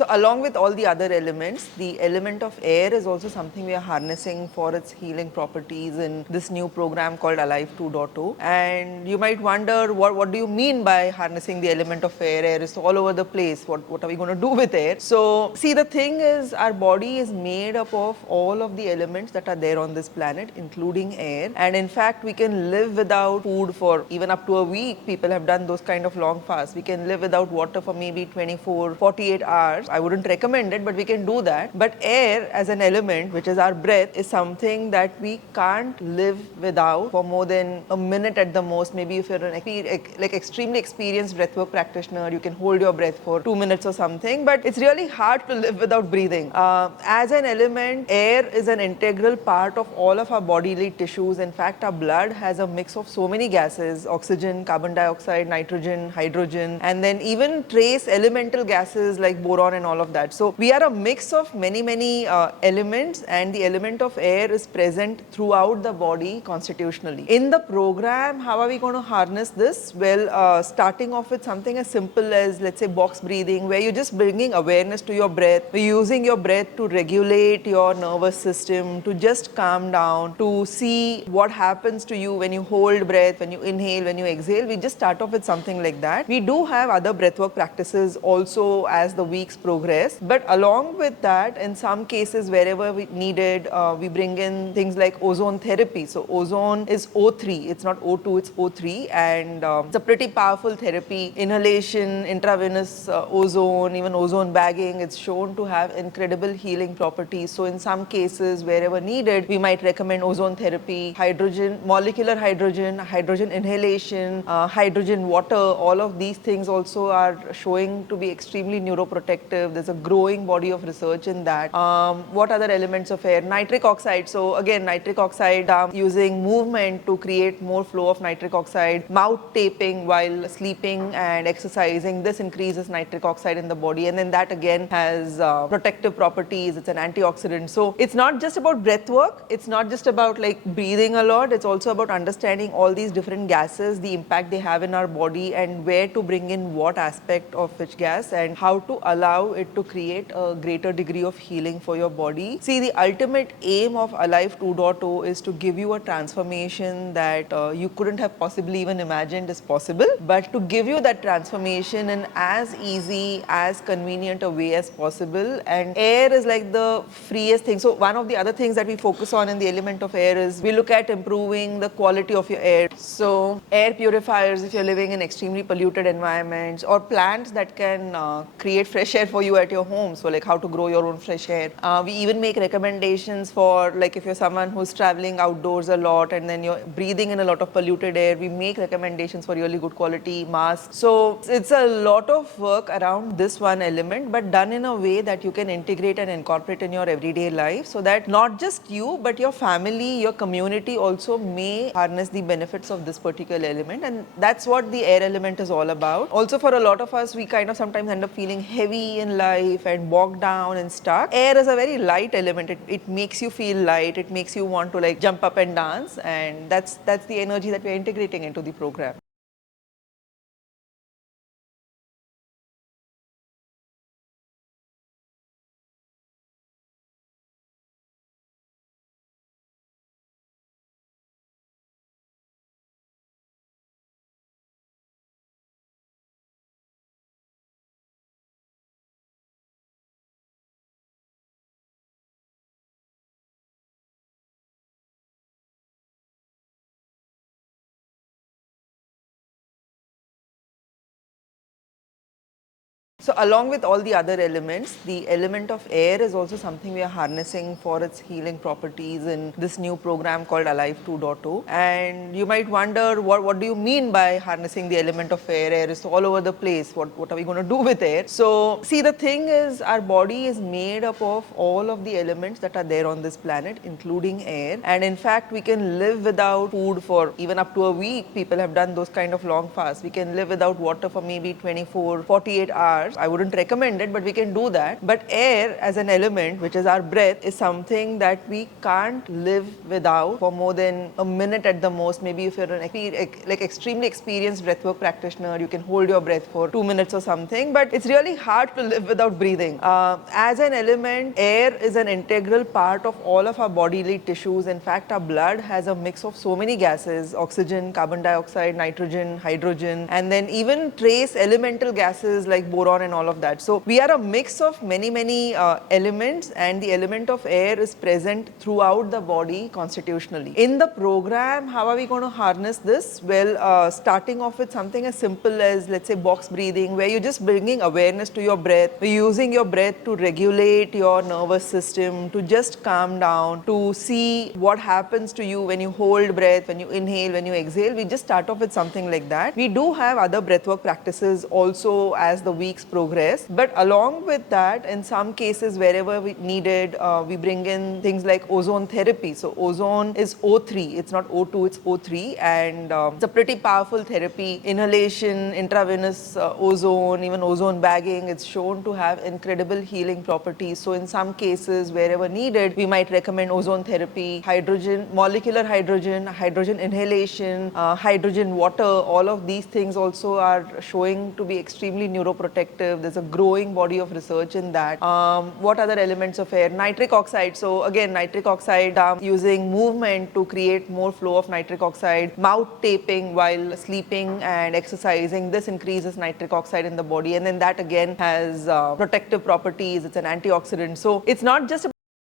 So along with all the other elements, the element of air is also something we are harnessing for its healing properties in this new program called Alive 2.0. And you might wonder, what do you mean by harnessing the element of air? Air is all over the place. What are we going to do with air? So see, the thing is, our body is made up of all of the elements that are there on this planet, including air. And in fact, we can live without food for even up to a week. People have done those kind of long fasts. We can live without water for maybe 24, 48 hours. I wouldn't recommend it, but we can do that. But air as an element, which is our breath, is something that we can't live without for more than a minute at the most. Maybe if you're an extremely experienced breathwork practitioner, you can hold your breath for 2 minutes or something, but it's really hard to live without breathing. As an element, air is an integral part of all of our bodily tissues. In fact, our blood has a mix of so many gases: oxygen, carbon dioxide, nitrogen, hydrogen, and then even trace elemental gases like boron and all of that. So we are a mix of many elements, and the element of air is present throughout the body constitutionally. In the program, how are we going to harness this? Well, starting off with something as simple as, let's say, box breathing, where you're just bringing awareness to your breath. We're using your breath to regulate your nervous system, to just calm down, to see what happens to you when you hold breath, when you inhale, when you exhale. We just start off with something like that. We do have other breathwork practices also as the weeks progress, but along with that, in some cases, wherever we needed, we bring in things like ozone therapy. So ozone is O3, it's not O2, it's O3, and it's a pretty powerful therapy. Inhalation, intravenous ozone, even ozone bagging, it's shown to have incredible healing properties. So in some cases, wherever needed, we might recommend ozone therapy, hydrogen, molecular hydrogen inhalation, hydrogen water. All of these things also are showing to be extremely neuroprotective. There's a growing body of research in that. What other elements of air? Nitric oxide. So again, nitric oxide, using movement to create more flow of nitric oxide. Mouth taping while sleeping and exercising. This increases nitric oxide in the body, and then that again has protective properties. It's an antioxidant. So it's not just about breath work. It's not just about like breathing a lot. It's also about understanding all these different gases, the impact they have in our body, and where to bring in what aspect of which gas, and how to allow it to create a greater degree of healing for your body. See, the ultimate aim of Alive 2.0 is to give you a transformation that you couldn't have possibly even imagined is possible, but to give you that transformation in as easy, as convenient a way as possible. And air is like the freest thing. So one of the other things that we focus on in the element of air is we look at improving the quality of your air. So air purifiers, if you're living in extremely polluted environments, or plants that can create fresh air for you at your home. So like how to grow your own fresh air. We even make recommendations for, like, if you're someone who's traveling outdoors a lot and then you're breathing in a lot of polluted air, we make recommendations for really good quality masks. So it's a lot of work around this one element, but done in a way that you can integrate and incorporate in your everyday life, so that not just you, but your family, your community also may harness the benefits of this particular element. And that's what the air element is all about. Also, for a lot of us, we kind of sometimes end up feeling heavy in life and bogged down and stuck. Air is a very light element. It makes you feel light. It makes you want to like jump up and dance, and that's the energy that we're integrating into the program. So along with all the other elements, the element of air is also something we are harnessing for its healing properties in this new program called Alive 2.0. And you might wonder, what do you mean by harnessing the element of air? Air is all over the place. What are we going to do with air? So see, the thing is, our body is made up of all of the elements that are there on this planet, including air. And in fact, we can live without food for even up to a week. People have done those kind of long fasts. We can live without water for maybe 24, 48 hours. hours. I wouldn't recommend it, but we can do that. But air as an element, which is our breath, is something that we can't live without for more than a minute at the most. Maybe if you're an extremely experienced breathwork practitioner, you can hold your breath for 2 minutes or something, but it's really hard to live without breathing. As an element, air is an integral part of all of our bodily tissues. In fact, our blood has a mix of so many gases: oxygen, carbon dioxide, nitrogen, hydrogen, and then even trace elemental gases like boron and all of that. So we are a mix of many elements, and the element of air is present throughout the body constitutionally. In the program, how are we going to harness this? Well, starting off with something as simple as, let's say, box breathing, where you're just bringing awareness to your breath. You're using your breath to regulate your nervous system, to just calm down, to see what happens to you when you hold breath, when you inhale, when you exhale. We just start off with something like that. We do have other breathwork practices also as the weeks progress, but along with that, in some cases, wherever we needed, we bring in things like ozone therapy. So ozone is O3, it's not O2, it's O3, and it's a pretty powerful therapy. Inhalation, intravenous ozone, even ozone bagging, it's shown to have incredible healing properties. So in some cases, wherever needed, we might recommend ozone therapy, hydrogen, molecular hydrogen, hydrogen inhalation, hydrogen water. All of these things also are showing to be extremely neuroprotective. There's a growing body of research in that. What other elements of air? Nitric oxide. So again, nitric oxide, using movement to create more flow of nitric oxide, mouth taping while sleeping and exercising. This increases nitric oxide in the body, and then that again has protective properties. It's an antioxidant. So it's not just